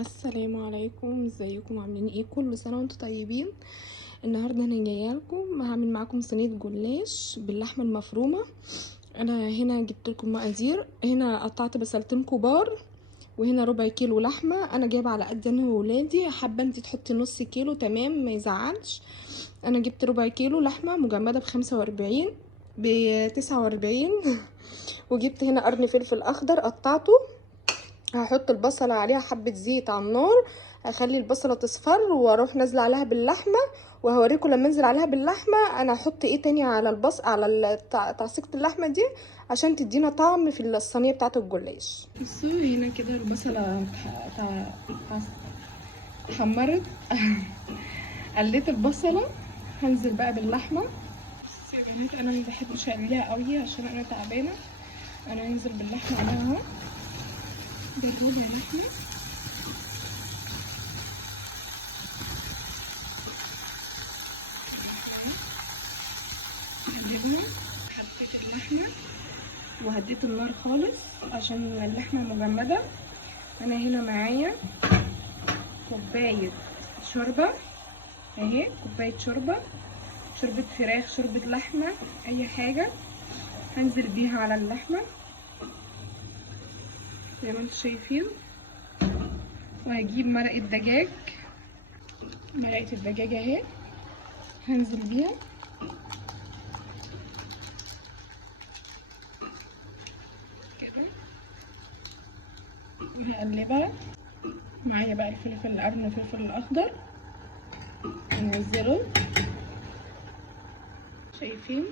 السلام عليكم، ازيكم عاملين ايه؟ كل سنه وانتم طيبين. النهارده انا جايه لكم هعمل معاكم صينيه جلاش باللحمه المفرومه. انا هنا جبت لكم مقادير، هنا قطعت بصلتين كبار، وهنا ربع كيلو لحمه. انا جايبه على قد انا وولادي، حابه انتي تحطي نص كيلو تمام ما يزعلش. انا جبت ربع كيلو لحمه مجمده ب45 ب49 وجبت هنا قرن فلفل اخضر قطعته. هحط البصله عليها حبه زيت على النار، هخلي البصله تصفر واروح نازله عليها باللحمه، وهوريكم لما انزل عليها باللحمه انا هحط ايه تاني على تعصيقه اللحمه دي عشان تدينا طعم في الصينيه بتاعه الجلاش. بصوا هنا كده البصله اتحمرت. قليت البصله، هنزل بقى باللحمه. بس يا بنات انا ما بحبش اقليها قوي عشان انا تعبانه. انا هنزل باللحمه عليها اهو، بالربع لحمه. هقلبها، حطيت اللحمه وهديت النار خالص عشان اللحمه مجمده. انا هنا معايا كوبايه شوربه اهي، كوبايه شوربه فراخ، شوربه لحمه، اي حاجه. هنزل بيها على اللحمه زي ما انتم شايفين، وهجيب مرقه الدجاج اهي، هنزل بيها كده وهقلبها. معايا بقى قرن الفلفل الاخضر هنزله. شايفين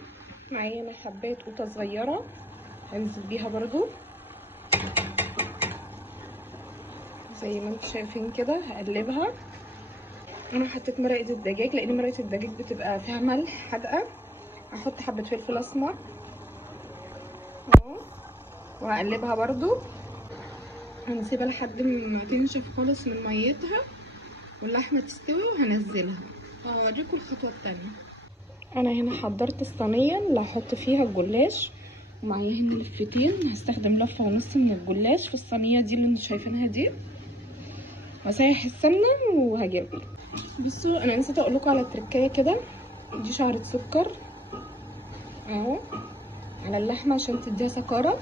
معايا انا حبات قوطه صغيره هنزل بيها برضو زي ما انتم شايفين كده. هقلبها. انا حطيت مرقه الدجاج لان مرقه الدجاج بتبقى فيها ملح حادقه. هحط حبه فلفل اسمر اهو وهقلبها برضو. هنسيبها لحد ما تنشف خالص من ميتها واللحمه تستوي وهنزلها. هوريكم الخطوه التانية. انا هنا حضرت الصينيه اللي هحط فيها الجلاش، ومعايا هنا لفتين. هستخدم لفه ونص من الجلاش في الصينيه دي اللي انتوا شايفينها دي. هسيح السمنه وهجيلكم. بصوا انا نسيت اقول لكم على التركايه كده، دي شعره سكر اهو على اللحمه عشان تديها سكاره.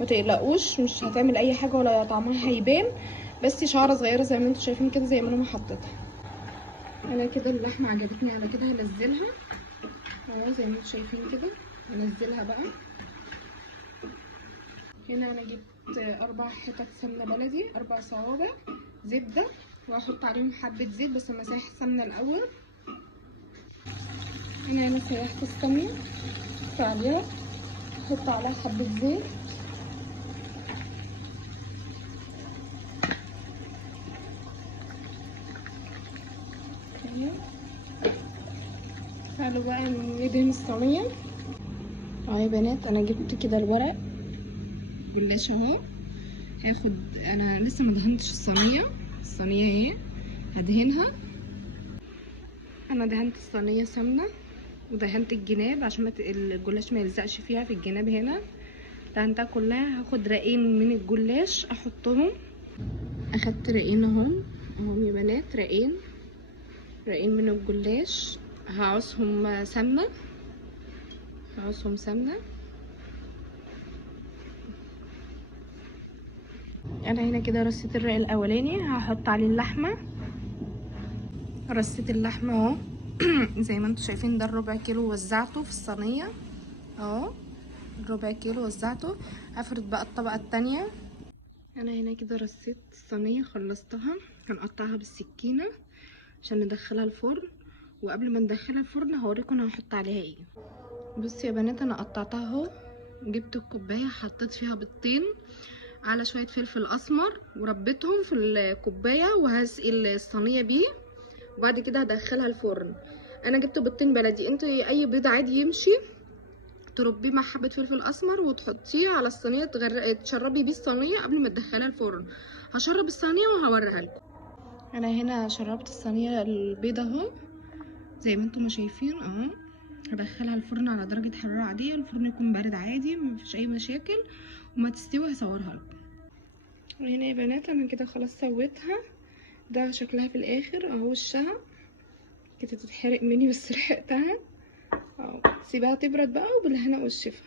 ما تقلقوش مش هتعمل اي حاجه ولا طعمها هيبان، بس شعره صغيره زي ما انتوا شايفين كده زي ما انا حطيتها. انا كده اللحمه عجبتني، على كده هنزلها اهو زي ما انتوا شايفين كده. هنزلها بقى. هنا انا جبت 4 حتت سمنه بلدي، 4 صوابع زبده، وهحط عليهم حبه زيت بس مسيح السمنه الاول. انا سيحت السمنه عليها، احط عليها حبه زيت اهي. تعالوا بقى ندهن الصينيه اهو يا بنات. انا جبت كده الورق جلاش اهو. انا لسه ما دهنتش الصينيه اهي، هدهنها. انا دهنت الصينيه سمنه ودهنت الجناب عشان الجلاش ما يلزقش فيها في الجناب. هنا دهنتها كلها. هاخد رقين من الجلاش احطهم. اخدت رقين اهم يا بنات، رقين من الجلاش. هعصهم سمنه، انا هنا كده رصيت الرق الاولاني، هحط عليه اللحمه. رصيت اللحمه اهو. زي ما انتوا شايفين ده الربع كيلو وزعته في الصينيه اهو، الربع كيلو وزعته. هفرد بقى الطبقه التانية. انا هنا كده رصيت الصينيه خلصتها، هنقطعها بالسكينه عشان ندخلها الفرن. وقبل ما ندخلها الفرن هوريكم انا هحط عليها ايه. بصوا يا بنات انا قطعتها اهو. جبت الكوبايه حطيت فيها بيضتين على شويه فلفل اسمر وربيتهم في الكوبايه، وهسقي الصينيه بيه وبعد كده هدخلها الفرن. انا جبت بيضتين بلدي، انتوا اي بيض عادي يمشي، تربيه مع حبه فلفل اسمر وتحطيه على الصينيه تشربي بيه الصينيه قبل ما تدخلها الفرن. هشرب الصينيه وهوريها لكم. انا هنا شربت الصينيه البيضه اهو زي ما انتم ما شايفين اهو. هدخلها الفرن على درجه حراره عاديه، الفرن يكون بارد عادي مفيش اي مشاكل، وما تستوي هصورها لكم. وهنا يا بنات انا كده خلاص سويتها. ده شكلها في الاخر اهو، وشها كده تتحرق مني بس لحقتها اهو. سيبها تبرد بقى وبالهنا والشفا.